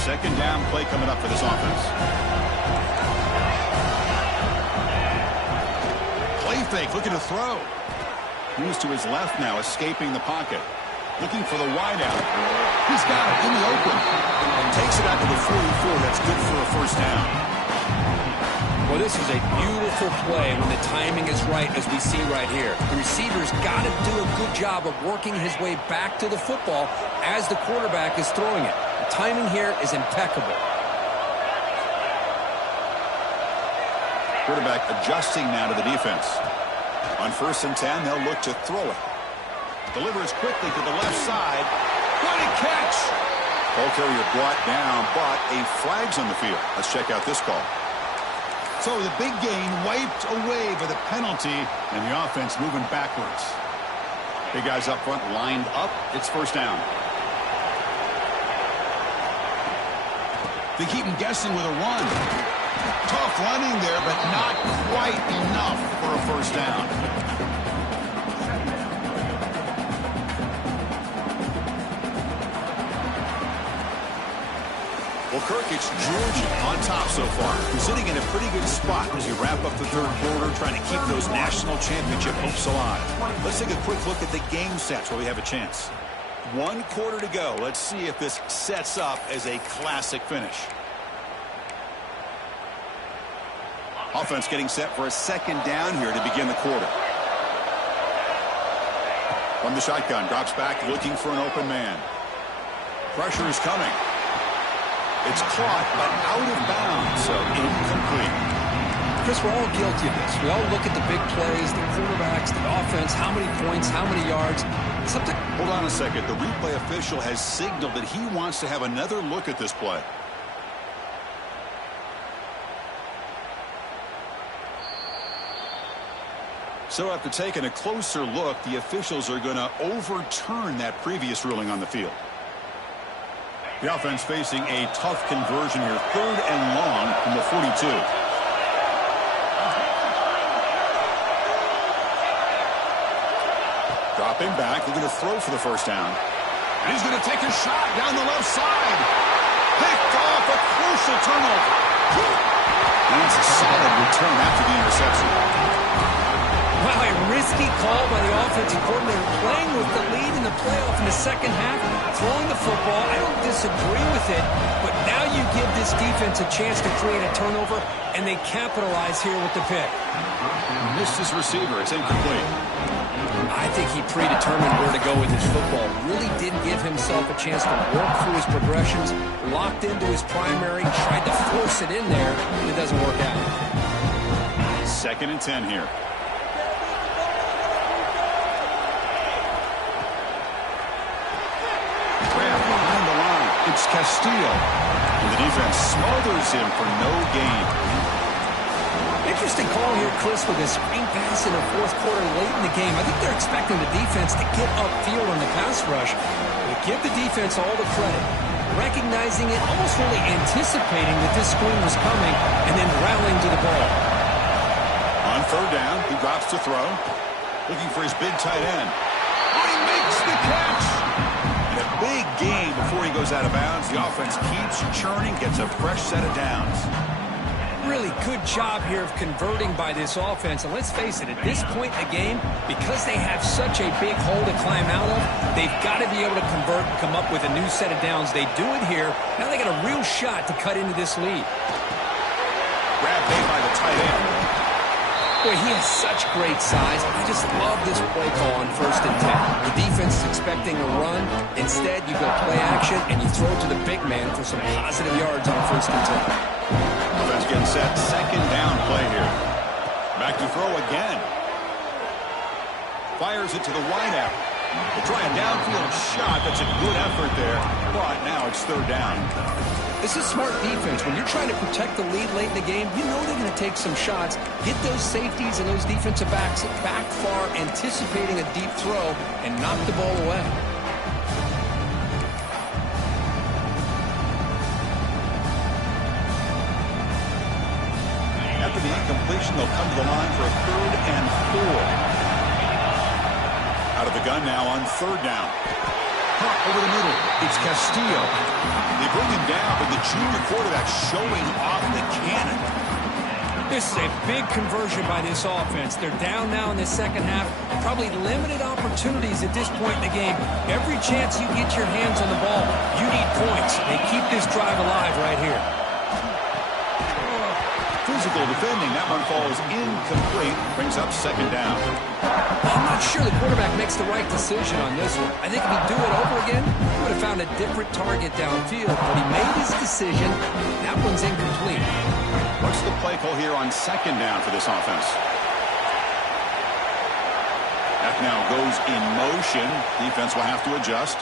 Second down play coming up for this offense. Play fake, looking to throw. Moves to his left now, escaping the pocket. Looking for the wideout. He's got it in the open. And takes it out to the 44. That's good for a first down. Well, this is a beautiful play when the timing is right, as we see right here. The receiver's got to do a good job of working his way back to the football as the quarterback is throwing it. The timing here is impeccable. Quarterback adjusting now to the defense. On first and 10, they'll look to throw it. Delivers quickly to the left side. What a catch! Ball carrier brought down, but a flag's on the field. Let's check out this call. So the big gain wiped away by the penalty, and the offense moving backwards. Big guys up front lined up. It's first down. They keep him guessing with a run. Tough running there, but not quite enough for a first down. Well, Kirk, it's Georgia on top so far. We're sitting in a pretty good spot as you wrap up the third quarter, trying to keep those national championship hopes alive. Let's take a quick look at the game stats while we have a chance. 1 quarter to go. Let's see if this sets up as a classic finish. Offense getting set for a second down here to begin the quarter. From the shotgun, drops back looking for an open man. Pressure is coming. It's caught, but out of bounds, so incomplete. Chris, we're all guilty of this. We all look at the big plays, the quarterbacks, the offense, how many points, how many yards. Hold on a second. The replay official has signaled that he wants to have another look at this play. So after taking a closer look, the officials are going to overturn that previous ruling on the field. The offense facing a tough conversion here. 3rd and long from the 42. Dropping back, looking to throw for the first down. And he's going to take a shot down the left side. Picked off, a crucial turnover. And it's a solid return after the interception. Wow, a risky call by the offensive coordinator, playing with the lead in the playoff in the second half, throwing the football. I don't disagree with it, but now you give this defense a chance to create a turnover, and they capitalize here with the pick. Missed his receiver. It's incomplete. I think he predetermined where to go with his football. Really didn't give himself a chance to work through his progressions, locked into his primary, tried to force it in there, and it doesn't work out. 2nd and 10 here. It's Castillo. And the defense smothers him for no gain. Interesting call here, Chris, with a screen pass in the 4th quarter late in the game. I think they're expecting the defense to get upfield on the pass rush. They give the defense all the credit, recognizing it, almost really anticipating that this screen was coming, and then rallying to the ball. On 3rd down, he drops to throw, looking for his big tight end. Oh, he makes the catch! A big game before he goes out of bounds. The offense keeps churning, gets a fresh set of downs. Really good job here of converting by this offense. And let's face it, at this point in the game, because they have such a big hole to climb out of, they've got to be able to convert and come up with a new set of downs. They do it here. Now they got a real shot to cut into this lead. Grab made by the tight end. Boy, he has such great size. I just love this play call on 1st and 10. The defense is expecting a run. Instead, you go play action, and you throw to the big man for some positive yards on 1st and 10. Offense getting set. 2nd down play here. Back to throw again. Fires it to the wideout. We'll try a downfield shot. That's a good effort there. But now it's 3rd down. This is smart defense. When you're trying to protect the lead late in the game, you know they're going to take some shots, get those safeties and those defensive backs back far, anticipating a deep throw, and knock the ball away. After the incompletion, they'll come to the line for a 3rd and 4. Out of the gun now on 3rd down. Caught over the middle. It's Castillo. They bring him down, but the junior quarterback showing off the cannon. This is a big conversion by this offense. They're down now in the second half. Probably limited opportunities at this point in the game. Every chance you get your hands on the ball, you need points. They keep this drive alive right here. Physical defending. That one falls incomplete. Brings up 2nd down. I'm not sure the quarterback makes the right decision on this one. I think if he'd do it over again, he would have found a different target downfield. But he made his decision. That one's incomplete. What's the play call here on 2nd down for this offense? That now goes in motion. Defense will have to adjust.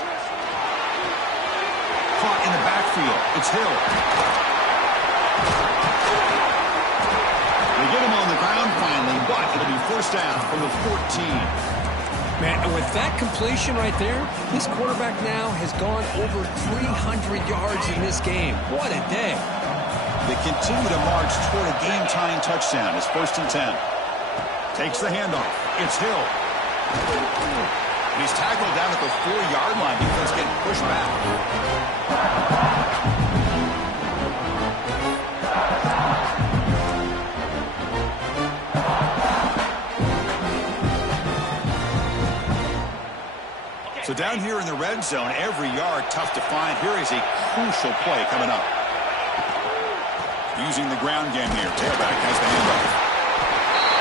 Caught in the backfield. It's Hill. They get him on the ground finally, but it'll be 1st down from the 14. Man, and with that completion right there, this quarterback now has gone over 300 yards in this game. What a day. They continue to march toward a game-tying touchdown. It's 1st and 10. Takes the handoff. It's Hill. And he's tackled down at the 4-yard line. Defense getting pushed back. So down here in the red zone, every yard tough to find. Here is a crucial play coming up. Using the ground game here. Tailback has the handoff.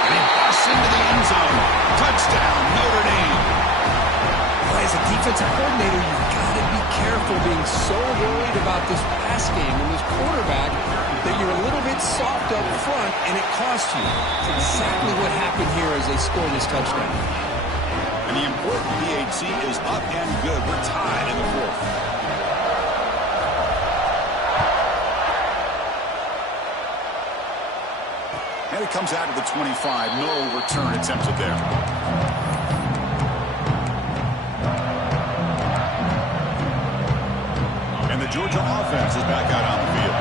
And he busts into the end zone. Touchdown, Notre Dame. As a defensive coordinator, you've got to be careful being so worried about this pass game and this quarterback that you're a little bit soft up front, and it costs you. It's exactly what happened here as they scored this touchdown. And the important PAT is up and good. We're tied in the fourth. And it comes out to the 25. No return attempted there. And the Georgia offense is back out on the field.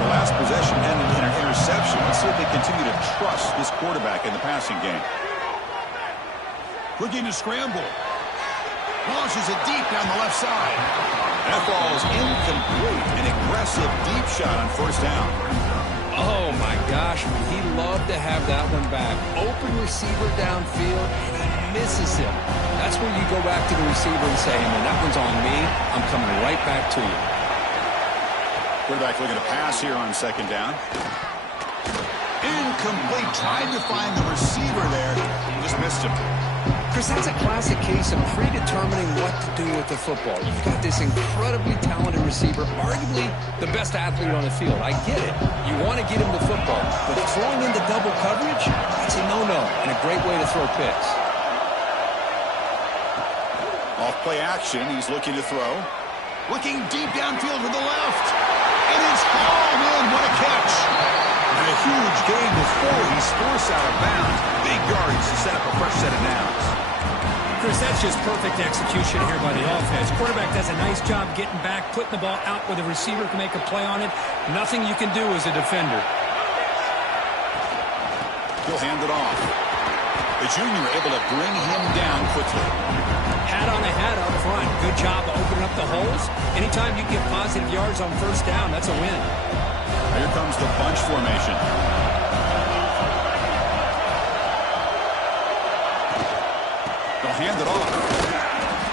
The last possession ended in an interception. Let's see if they continue to trust this quarterback in the passing game. Looking to scramble. Launches it deep down the left side. That ball is incomplete. An aggressive deep shot on first down. Oh, my gosh. He loved to have that one back. Open receiver downfield, and he misses him. That's where you go back to the receiver and say, hey, man, that one's on me. I'm coming right back to you. Quarterback looking to pass here on second down. Incomplete. Tried to find the receiver there. Just missed him. Chris, that's a classic case of predetermining what to do with the football. You've got this incredibly talented receiver, arguably the best athlete on the field. I get it. You want to get him the football, but throwing into double coverage, that's a no-no and a great way to throw picks. Off play action, he's looking to throw. Looking deep downfield with the left. And it's hauled in. What a catch. And a huge gain before he's forced out of bounds. Big yardage to set up a fresh set of downs. Chris, that's just perfect execution here by the offense. Quarterback does a nice job getting back, putting the ball out where the receiver can make a play on it. Nothing you can do as a defender. He'll hand it off. The junior able to bring him down quickly. Hat on a hat up front. Good job opening up the holes. Anytime you get positive yards on first down, that's a win. Here comes the bunch formation. They'll hand it off.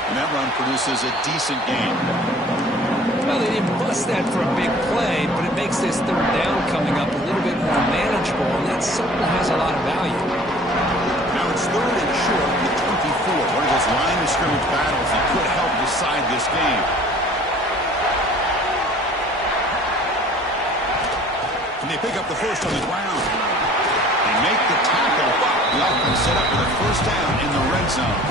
And that run produces a decent gain. Well, they didn't bust that for a big play, but it makes this third down coming up a little bit more manageable, and that certainly has a lot of value. Now it's third and short with 24. One of those line of scrimmage battles that could help decide this game. And they pick up the first on the ground. They make the tackle. The offense set up with a first down in the red zone.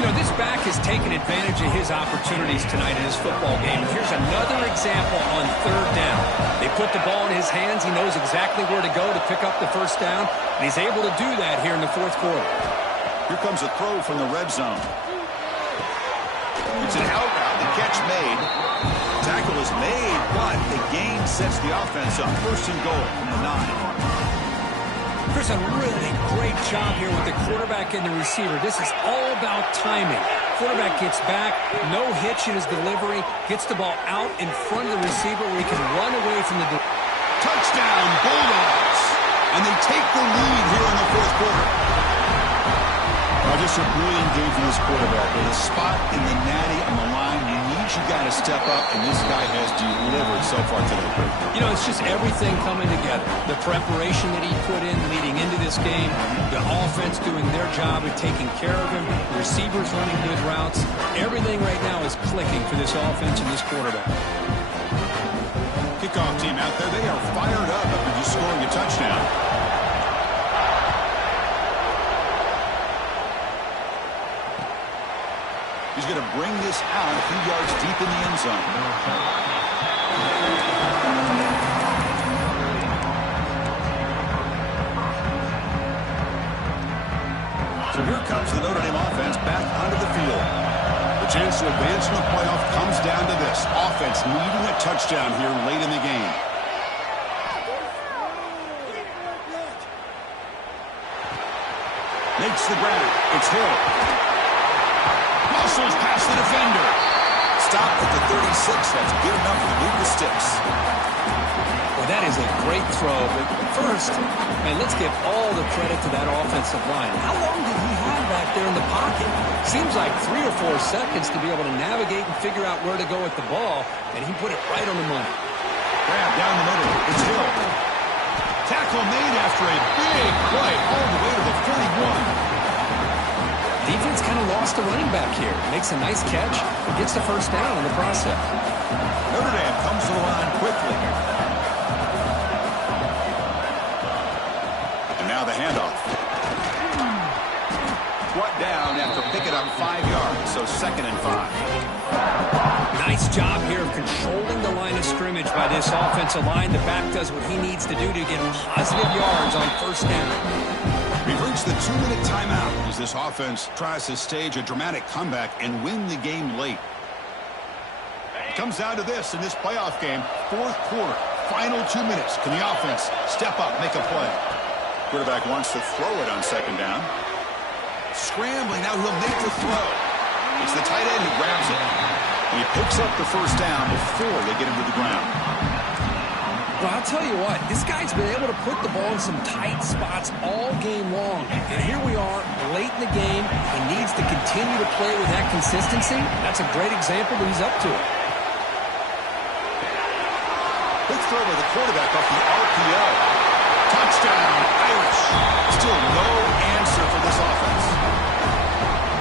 You know, this back has taken advantage of his opportunities tonight in his football game. And here's another example on third down. They put the ball in his hands. He knows exactly where to go to pick up the first down. And he's able to do that here in the fourth quarter. Here comes a throw from the red zone. It's an out route. The catch made. Tackle is made, but the gain sets the offense up. First and goal from the 9. Chris, a really great job here with the quarterback and the receiver. This is all about timing. Quarterback gets back, no hitch in his delivery, gets the ball out in front of the receiver where he can run away from the... Touchdown, Bulldogs! And they take the lead here in the fourth quarter. Just a brilliant game for this quarterback. With a spot in the natty on the line, you need your guy to step up, and this guy has delivered so far today. You know, it's just everything coming together. The preparation that he put in leading into this game, the offense doing their job of taking care of him, the receivers running good routes. Everything right now is clicking for this offense and this quarterback. Kickoff team out there, they are fired up after just scoring a touchdown. He's going to bring this out a few yards deep in the end zone. So here comes the Notre Dame offense back onto the field. The chance to advance in the playoff comes down to this. Offense needing a touchdown here late in the game. Makes the grab. It's Hill. Muscles past the defender. Stopped at the 36. That's good enough to move the sticks. Well, Well, that is a great throw. But first, man, let's give all the credit to that offensive line. How long did he have back there in the pocket? Seems like 3 or 4 seconds to be able to navigate and figure out where to go with the ball, and he put it right on the money. Grab down the middle. It's Hill. Tackle made after a big play all the way to the 41. Defense kind of lost the running back here. Makes a nice catch and gets the first down in the process. Notre Dame comes to the line quickly. And now the handoff. Brought down after picking up 5 yards, so 2nd and 5. Nice job here of controlling the line of scrimmage by this offensive line. The back does what he needs to do to get positive yards on first down. We've reached the 2-minute timeout as this offense tries to stage a dramatic comeback and win the game late. It comes down to this in this playoff game, 4th quarter, final 2 minutes. Can the offense step up, make a play? Quarterback wants to throw it on 2nd down. Scrambling, now he'll make the throw. It's the tight end who grabs it. And he picks up the first down before they get him to the ground. Well, I'll tell you what, this guy's been able to put the ball in some tight spots all game long. And here we are, late in the game. He needs to continue to play with that consistency. That's a great example that he's up to it. Big throw by the quarterback off the RPO. Touchdown, Irish. Still no answer for this offense.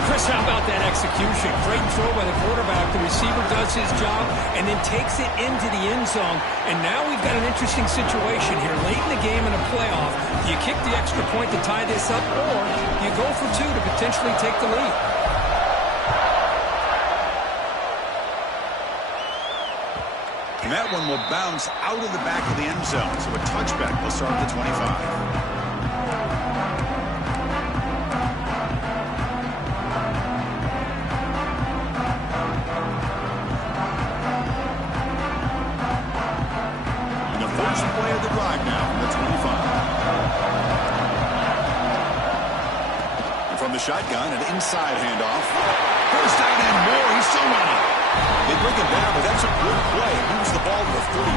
Chris, how about that execution? Great throw by the quarterback. The receiver does his job and then takes it into the end zone. And now we've got an interesting situation here. Late in the game in a playoff, do you kick the extra point to tie this up, or do you go for 2 to potentially take the lead? And that one will bounce out of the back of the end zone. So a touchback will start at the 25. First play of the drive now from the 25. And from the shotgun, an inside handoff. First down and more. He's still running. They bring him down, but that's a good play. Moves the ball to the 39.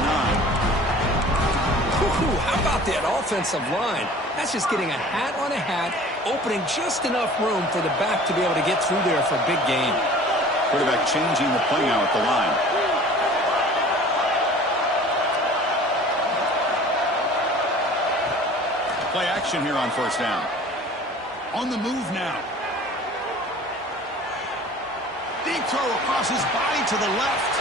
How about that offensive line? That's just getting a hat on a hat, opening just enough room for the back to be able to get through there for a big gain. Quarterback changing the play now at the line. Play action here on first down. On the move now. Deep throw across his body to the left.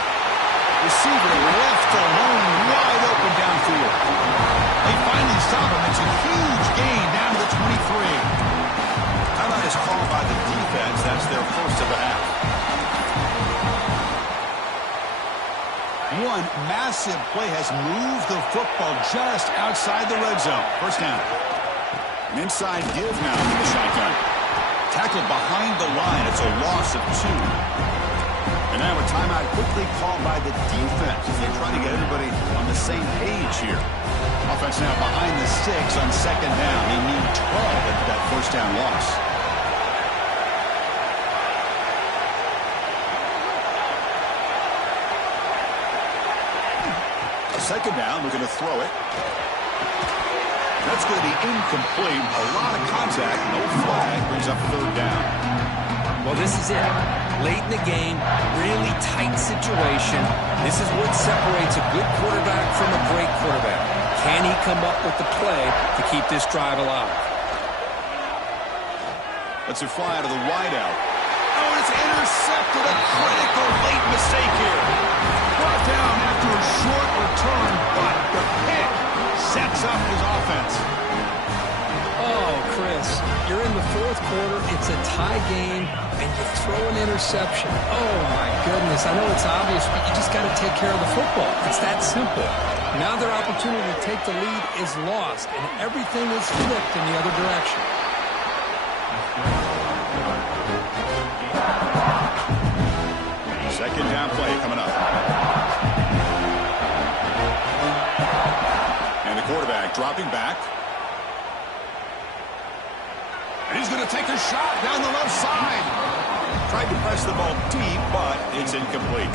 Receiver left alone, wide open downfield. They finally stop him. It's a huge gain down to the 23. Timeout is called by the defense. That's their first of the half. One massive play has moved the football just outside the red zone. First down. An inside give now in the shotgun. Tackled behind the line. It's a loss of 2. And now a timeout quickly called by the defense as they try to get everybody on the same page here. Offense now behind the sticks on second down. They need 12 at that first down loss. Second down, we're going to throw it. That's going to be incomplete. A lot of contact, no flag, brings up third down. Well, this is it. Late in the game, really tight situation. This is what separates a good quarterback from a great quarterback. Can he come up with the play to keep this drive alive? Let's it fly out of the wideout. Oh, and it's intercepted. A critical late mistake here. Brought down after a short return, but the pick sets up his offense. Oh, Chris, you're in the 4th quarter. It's a tie game, and you throw an interception. Oh, my goodness. I know it's obvious, but you just got to take care of the football. It's that simple. Now their opportunity to take the lead is lost, and everything is flipped in the other direction. Second down play coming up. And the quarterback dropping back. And he's going to take a shot down the left side. Tried to press the ball deep, but it's incomplete.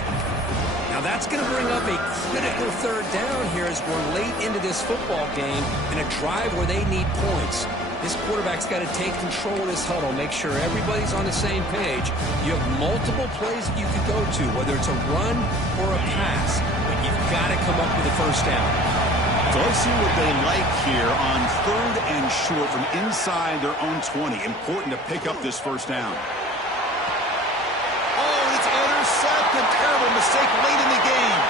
Now that's going to bring up a critical third down here as we're late into this football game in a drive where they need points. This quarterback's got to take control of this huddle, make sure everybody's on the same page. You have multiple plays that you could go to, whether it's a run or a pass, but you've got to come up with a first down. So let's see what they like here on 3rd and short from inside their own 20. Important to pick up this first down. Oh, it's intercepted. Terrible mistake late in the game.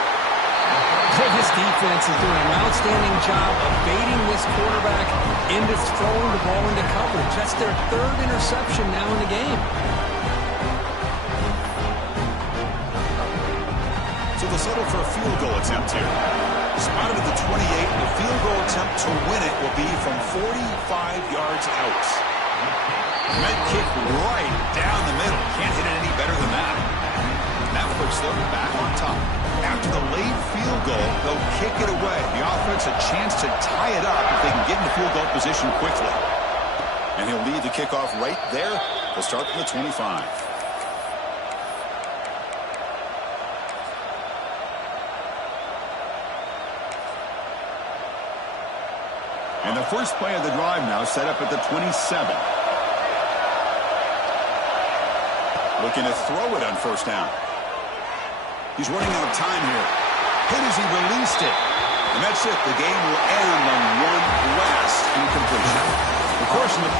This defense is doing an outstanding job of baiting this quarterback into throwing the ball into coverage. That's their 3rd interception now in the game. So they'll settle for a field goal attempt here. Spotted at the 28, the field goal attempt to win it will be from 45 yards out. Med kick right down the middle. Can't hit it any better than that. And that puts them back on top. After the late field goal, they'll kick it away. The offense a chance to tie it up if they can get into field goal position quickly. And he'll lead the kickoff right there. They'll start from the 25. And the first play of the drive now set up at the 27. Looking to throw it on first down. He's running out of time here. Hit as he released it. And that's it. The game will end on one last incompletion. Of course, in the